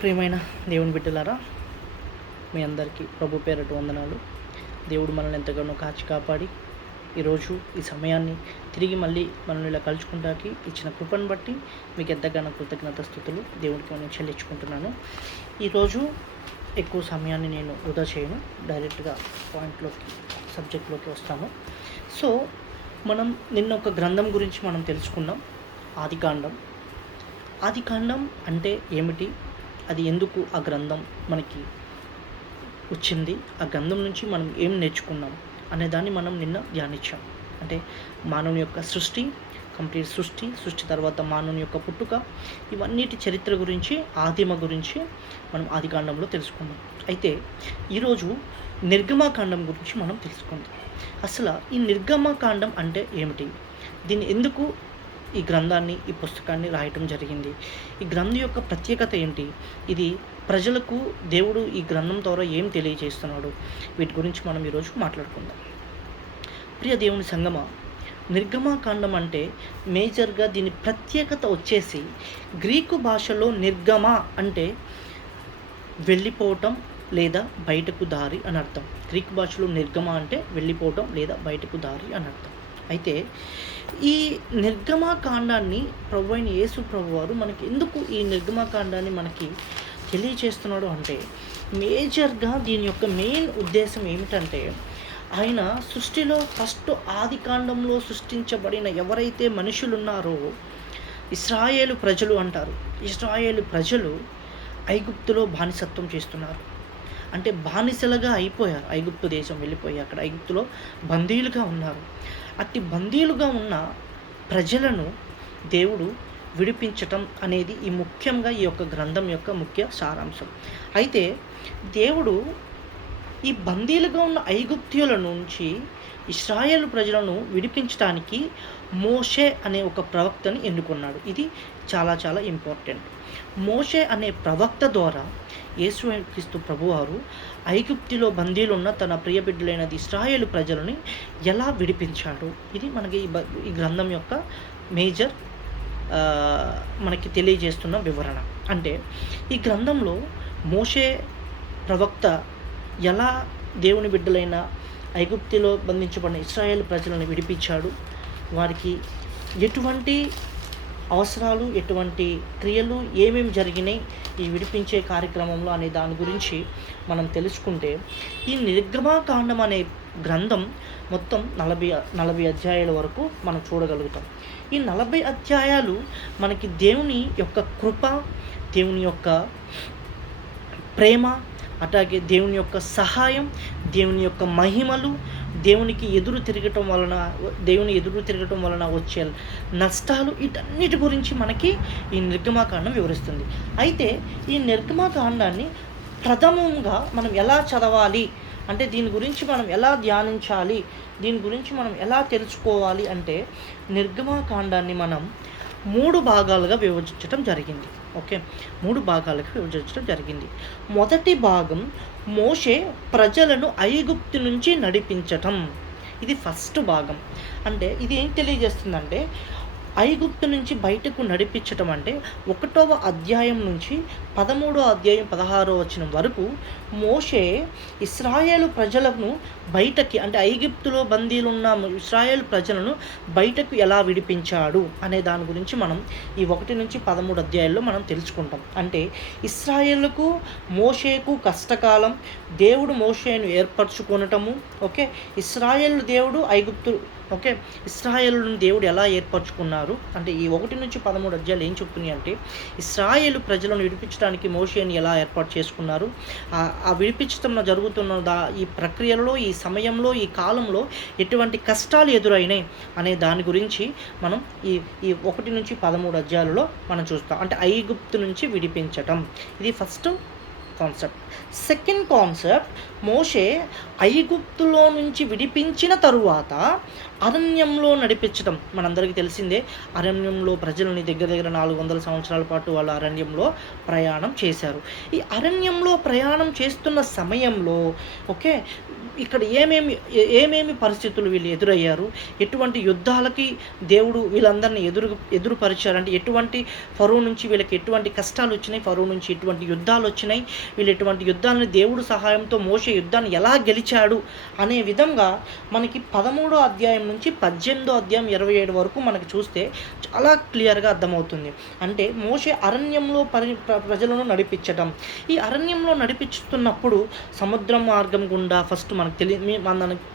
ప్రియమైన దేవుని బిడ్డలారా, మీ అందరికీ ప్రభు పేరట వందనాలు. దేవుడు మనల్ని ఎంతగానో కాచి కాపాడి ఈరోజు ఈ సమయాన్ని తిరిగి మళ్ళీ మనల్ని ఇలా కలుసుకుంటాకి ఇచ్చిన కృపను బట్టి మీకు ఎంతగానో కృతజ్ఞత స్థుతులు దేవుడికి నేను చెల్లించుకుంటున్నాను. ఈరోజు ఎక్కువ సమయాన్ని నేను వృధా చేయను, డైరెక్ట్గా సబ్జెక్ట్లోకి వస్తాను. సో మనం నిన్న ఒక గ్రంథం గురించి మనం తెలుసుకున్నాం, ఆదికాండం. ఆదికాండం అంటే ఏమిటి, అది ఎందుకు ఆ గ్రంథం మనకి వచ్చింది, ఆ గ్రంథం నుంచి మనం ఏం నేర్చుకున్నాం అనే దాన్ని మనం నిన్న ధ్యానించాం. అంటే మానవుని యొక్క కంప్లీట్ సృష్టి తర్వాత మానవుని యొక్క పుట్టుక, ఇవన్నిటి చరిత్ర గురించి, ఆదిమ గురించి మనం ఆదికాండంలో తెలుసుకున్నాం. అయితే ఈరోజు నిర్గమాకాండం గురించి మనం తెలుసుకుందాం. అసలు ఈ నిర్గమాకాండం అంటే ఏమిటి, దీన్ని ఎందుకు ఈ గ్రంథాన్ని, ఈ పుస్తకాన్ని రాయటం జరిగింది, ఈ గ్రంథం యొక్క ప్రత్యేకత ఏంటి, ఇది ప్రజలకు దేవుడు ఈ గ్రంథం ద్వారా ఏం తెలియజేస్తున్నాడు, వీటి గురించి మనం ఈరోజు మాట్లాడుకుందాం. ప్రియ దేవుని సంగమా, నిర్గమాకాండం అంటే మేజర్గా దీని ప్రత్యేకత వచ్చేసి గ్రీకు భాషలో నిర్గమ అంటే వెళ్ళిపోవటం లేదా బయటకు దారి అని అర్థం. గ్రీకు భాషలో నిర్గమ అంటే వెళ్ళిపోవటం లేదా బయటకు దారి అని అర్థం. అయితే ఈ నిర్గమాకాండాన్ని ప్రభు అయిన యేసు ప్రభు వారు మనకి ఎందుకు ఈ నిర్గమాకాండాన్ని మనకి తెలియచేస్తున్నాడు అంటే, మేజర్గా దీని యొక్క మెయిన్ ఉద్దేశం ఏమిటంటే, ఆయన సృష్టిలో ఫస్ట్ ఆదికాండంలో సృష్టించబడిన ఎవరైతే మనుషులు ఉన్నారో ఇశ్రాయేలు ప్రజలు అంటారు. ఇశ్రాయేలు ప్రజలు ఐగుప్తులో బానిసత్వం చేస్తున్నారు. అంటే బానిసలుగా అయిపోయారు, ఐగుప్తు దేశం వెళ్ళిపోయి అక్కడ ఐగుప్తులో బందీలుగా ఉన్నారు. అట్టి బందీలుగా ఉన్న ప్రజలను దేవుడు విడిపించటం అనేది ముఖ్యంగా ఈ యొక్క గ్రంథం యొక్క ముఖ్య సారాంశం. అయితే దేవుడు ఈ బందీలుగా ఉన్న ఐగుప్తీయుల నుంచి ఇశ్రాయేలు ప్రజలను విడిపించడానికి మోషే అనే ఒక ప్రవక్తని ఎన్నుకున్నాడు. ఇది చాలా చాలా ఇంపార్టెంట్. మోషే అనే ప్రవక్త ద్వారా యేసుక్రీస్తు ప్రభువారు ఐగుప్తులో బందీలున్న తన ప్రియ బిడ్డలైన ఇశ్రాయేలు ప్రజలని ఎలా విడిపించాడు, ఇది మనకి ఈ గ్రంథం యొక్క మేజర్ మనకి తెలియజేస్తున్న వివరణ. అంటే ఈ గ్రంథంలో మోషే ప్రవక్త ఎలా దేవుని బిడ్డలైన ఐగుప్తులో బంధించబడిన ఇశ్రాయేలు ప్రజలను విడిపించాడు, వారికి ఎటువంటి అవసరాలు, ఎటువంటి క్రియలు, ఏమేమి జరిగినాయి ఈ విడిపించే కార్యక్రమంలో అనే దాని గురించి మనం తెలుసుకుంటే, ఈ నిర్గమాకాండం అనే గ్రంథం మొత్తం 40 అధ్యాయాల వరకు మనం చూడగలుగుతాం. ఈ 40 అధ్యాయాలు మనకి దేవుని యొక్క కృప, దేవుని యొక్క ప్రేమ, అట్లాగే దేవుని యొక్క సహాయం, దేవుని యొక్క మహిమలు, దేవుని ఎదురు తిరగటం వలన వచ్చే నష్టాలు, వీటన్నిటి గురించి మనకి ఈ నిర్గమాకాండం వివరిస్తుంది. అయితే ఈ నిర్గమాకాండాన్ని ప్రథమంగా మనం ఎలా చదవాలి అంటే, దీని గురించి మనం ఎలా ధ్యానించాలి, దీని గురించి మనం ఎలా తెలుసుకోవాలి అంటే, నిర్గమాకాండాన్ని మనం 3 భాగాలుగా విభజించడం జరిగింది. ఓకే, 3 భాగాలకు విభజించడం జరిగింది. మొదటి భాగం మోషే ప్రజలను ఐగుప్తు నుంచి నడిపించటం. ఇది ఫస్ట్ భాగం. అంటే ఇది ఏం తెలియజేస్తుందంటే, ఐగుప్తు నుంచి బయటకు నడిపించటం అంటే 1వ అధ్యాయం నుంచి 13వ అధ్యాయం 16వ వచనం వరకు మోషే ఇశ్రాయేలు ప్రజలను బయటకి, అంటే ఐగుప్తులో బందీలున్న ఇశ్రాయేలు ప్రజలను బయటకు ఎలా విడిపించాడు అనే దాని గురించి మనం ఈ 1 నుంచి 13 అధ్యాయాల్లో మనం తెలుసుకుంటాం. అంటే ఇశ్రాయేలుకు మోషేకు కష్టకాలం, దేవుడు మోషేను ఏర్పరచుకొనటము. ఓకే, ఇశ్రాయేలు దేవుడు ఐగుప్తు, ఓకే, ఇశ్రాయేలును దేవుడు ఎలా ఏర్పరచుకున్నారు అంటే, ఈ 1 నుంచి 13 అధ్యాయాలు ఏం చెప్తున్నాయి అంటే, ఇశ్రాయేలు ప్రజలను విడిపించడానికి మోషేని ఎలా ఏర్పాటు చేసుకున్నారు, ఆ విడిపించడంలో జరుగుతున్న ఈ ప్రక్రియలో, ఈ సమయంలో, ఈ కాలంలో ఎటువంటి కష్టాలు ఎదురైనాయి అనే దాని గురించి మనం ఈ 1 నుంచి 13 అధ్యాయాలలో మనం చూస్తాం. అంటే ఐగుప్తు నుంచి విడిపించటం, ఇది ఫస్ట్ కాన్సెప్ట్. సెకండ్ కాన్సెప్ట్, మోషే ఐగుప్తులో నుంచి విడిపించిన తరువాత అరణ్యంలో నడిపించడం. మనందరికీ తెలిసిందే, అరణ్యంలో ప్రజలని దగ్గర 400 సంవత్సరాల పాటు వాళ్ళు అరణ్యంలో ప్రయాణం చేశారు. ఈ అరణ్యంలో ప్రయాణం చేస్తున్న సమయంలో ఓకే ఇక్కడ ఏమేమి పరిస్థితులు వీళ్ళు ఎదురయ్యారు, ఎటువంటి యుద్ధాలకి దేవుడు వీళ్ళందరినీ ఎదురుపరిచారు, అంటే ఎటువంటి ఫరో నుంచి వీళ్ళకి ఎటువంటి కష్టాలు వచ్చినాయి, ఫరో నుంచి ఎటువంటి యుద్ధాలు వచ్చినాయి, వీళ్ళు ఎటువంటి యుద్ధాలను దేవుడు సహాయంతో మోషే యుద్ధాన్ని ఎలా గెలిచాడు అనే విధంగా మనకి 13వ అధ్యాయం నుంచి 18వ అధ్యాయం 27 వరకు మనకి చూస్తే చాలా క్లియర్గా అర్థమవుతుంది. అంటే మోషే అరణ్యంలో ప్రజలను నడిపించటం. ఈ అరణ్యంలో నడిపించుతున్నప్పుడు సముద్ర మార్గం గుండా ఫస్ట్ మనకు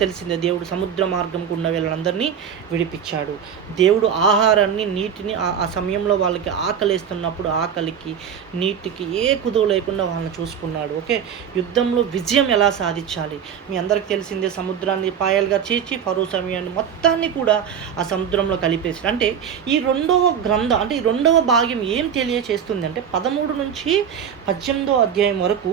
తెలిసిందే, దేవుడు సముద్ర మార్గం గుండా వీళ్ళందరినీ విడిపించాడు. దేవుడు ఆహారాన్ని, నీటిని ఆ సమయంలో వాళ్ళకి ఆకలిస్తున్నప్పుడు ఆకలికి, నీటికి ఏ కుదువు లేకుండా వాళ్ళని చూసుకున్నాడు. ఓకే, యుద్ధంలో విజయం ఎలా సాధించాలి మీ అందరికి తెలిసిందే. సముద్రాన్ని పాయలుగా చేర్చి ఫరో సమయాన్ని మొత్తాన్ని కూడా ఆ సముద్రంలో కలిపేసి, అంటే ఈ రెండవ గ్రంథం, అంటే ఈ రెండవ భాగ్యం ఏం తెలియచేస్తుంది అంటే 13 నుంచి 18వ అధ్యాయం వరకు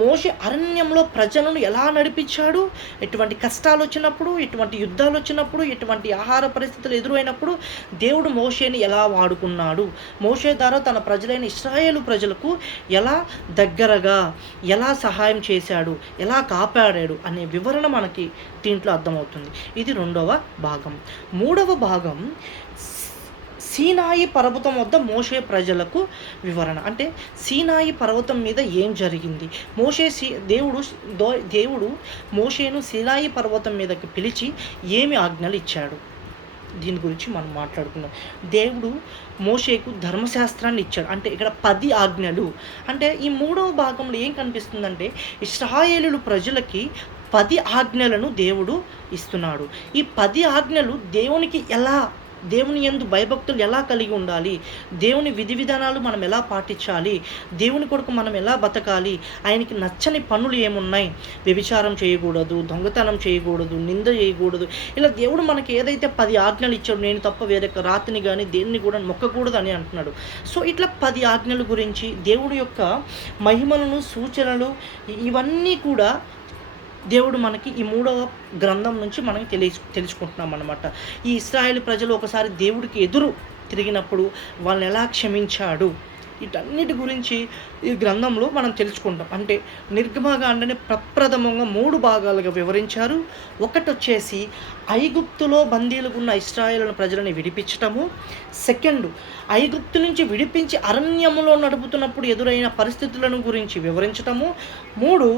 మోషే అరణ్యంలో ప్రజలను ఎలా నడిపించాడు, ఎటువంటి కష్టాలు వచ్చినప్పుడు, ఎటువంటి యుద్ధాలు వచ్చినప్పుడు, ఎటువంటి ఆహార పరిస్థితులు ఎదురైనప్పుడు దేవుడు మోషేని ఎలా వాడుకున్నాడు, మోషే ద్వారా తన ప్రజలైన ఇశ్రాయేలు ప్రజలకు ఎలా దగ్గరగా ఎలా సహాయం చేశాడు, ఎలా కాపాడాడు అనే వివరణ మనకి దీంట్లో అర్థమవుతుంది. ఇది రెండవ భాగం. మూడవ భాగం సీనాయి పర్వతం వద్ద మోషే ప్రజలకు వివరణ. అంటే సీనాయి పర్వతం మీద ఏం జరిగింది, దేవుడు మోషేను సీనాయి పర్వతం మీదకి పిలిచి ఏమి ఆజ్ఞలు ఇచ్చాడు, దీని గురించి మనం మాట్లాడుకుందాం. దేవుడు మోషేకు ధర్మశాస్త్రాన్ని ఇచ్చాడు. అంటే ఇక్కడ 10 ఆజ్ఞలు. అంటే ఈ మూడవ భాగంలో ఏం కనిపిస్తుందంటే ఇశ్రాయేలు ప్రజలకి 10 ఆజ్ఞలను దేవుడు ఇస్తున్నాడు. ఈ 10 ఆజ్ఞలు దేవుని యందు భయభక్తులు ఎలా కలిగి ఉండాలి, దేవుని విధి విధానాలు మనం ఎలా పాటించాలి, దేవుని కొరకు మనం ఎలా బతకాలి, ఆయనకి నచ్చని పనులు ఏమున్నాయి, వ్యభిచారం చేయకూడదు, దొంగతనం చేయకూడదు, నింద చేయకూడదు, ఇలా దేవుడు మనకి ఏదైతే 10 ఆజ్ఞలు ఇచ్చాడు, నేను తప్ప వేరే రాతిని కానీ దేన్ని కూడా మొక్కకూడదు అని అంటున్నాడు. సో ఇట్లా 10 ఆజ్ఞల గురించి, దేవుడి యొక్క మహిమలను, సూచనలు, ఇవన్నీ కూడా దేవుడు మనకి ఈ మూడవ గ్రంథం నుంచి మనకి తెలుసుకుంటున్నాం అన్నమాట. ఈ ఇశ్రాయేలు ప్రజలు ఒకసారి దేవుడికి ఎదురు తిరిగినప్పుడు వాళ్ళని ఎలా క్షమించాడు, వీటన్నిటి గురించి ఈ గ్రంథంలో మనం తెలుసుకుంటాం. అంటే నిర్గమకాండని ప్రప్రథమంగా 3 భాగాలుగా వివరించారు. ఒకటి వచ్చేసి ఐగుప్తులో బందీలుగా ఉన్న ఇశ్రాయేలు ప్రజలని విడిపించటము. సెకండ్, ఐగుప్తు నుంచి విడిపించి అరణ్యంలో నడుపుతున్నప్పుడు ఎదురైన పరిస్థితులను గురించి వివరించటము. 3,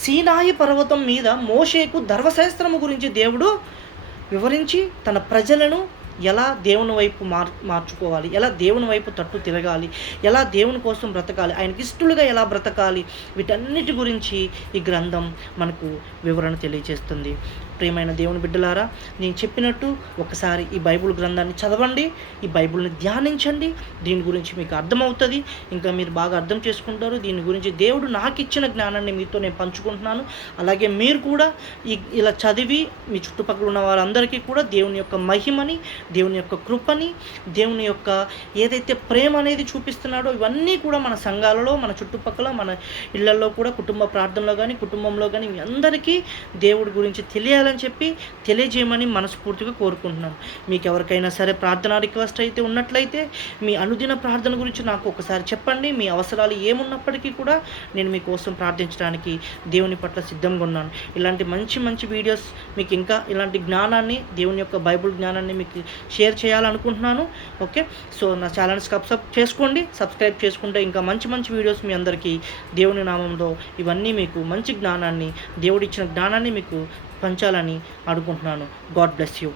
సీనాయి పర్వతం మీద మోషేకు ధర్మశాస్త్రము గురించి దేవుడు వివరించి తన ప్రజలను ఎలా దేవుని వైపు మార్చుకోవాలి, ఎలా దేవుని వైపు తట్టు తిరగాలి, ఎలా దేవుని కోసం బ్రతకాలి, ఆయనకి ఇష్టలుగా ఎలా బ్రతకాలి, వీటన్నిటి గురించి ఈ గ్రంథం మనకు వివరణ తెలియజేస్తుంది. ప్రియమైన దేవుని బిడ్డలారా, నేను చెప్పినట్టు ఒకసారి ఈ బైబిల్ గ్రంథాన్ని చదవండి, ఈ బైబిల్ని ధ్యానించండి, దీని గురించి మీకు అర్థమవుతుంది, ఇంకా మీరు బాగా అర్థం చేసుకుంటారు. దీని గురించి దేవుడు నాకు ఇచ్చిన జ్ఞానాన్ని మీతో నేను పంచుకుంటున్నాను. అలాగే మీరు కూడా ఇలా చదివి మీ చుట్టుపక్కల ఉన్న వారందరికీ కూడా దేవుని యొక్క మహిమని, దేవుని యొక్క కృపని, దేవుని యొక్క ఏదైతే ప్రేమ అనేది చూపిస్తున్నాడో ఇవన్నీ కూడా మన సంఘాలలో, మన చుట్టుపక్కల, మన ఇళ్లలో కూడా, కుటుంబ ప్రార్థనలో కానీ, కుటుంబంలో కానీ మీ అందరికీ దేవుడి గురించి తెలియాలని చెప్పి తెలియజేయమని మనస్ఫూర్తిగా కోరుకుంటున్నాను. మీకు ఎవరికైనా సరే ప్రార్థన రిక్వెస్ట్ అయితే ఉన్నట్లయితే మీ అనుదిన ప్రార్థన గురించి నాకు ఒకసారి చెప్పండి. మీ అవసరాలు ఏమున్నప్పటికీ కూడా నేను మీకోసం ప్రార్థించడానికి దేవుని పట్ల సిద్ధంగా ఉన్నాను. ఇలాంటి మంచి మంచి వీడియోస్ మీకు, ఇంకా ఇలాంటి జ్ఞానాన్ని, దేవుని యొక్క బైబిల్ జ్ఞానాన్ని మీకు షేర్ చేయాలనుకుంటున్నాను. ఓకే, సో నా ఛానల్ని సబ్స్క్రైబ్ చేసుకుంటే ఇంకా మంచి మంచి వీడియోస్ మీ అందరికీ దేవుని నామంలో ఇవన్నీ మీకు మంచి జ్ఞానాన్ని, దేవుడిచ్చిన జ్ఞానాన్ని మీకు పంచాలని అనుకుంటున్నాను. God bless you.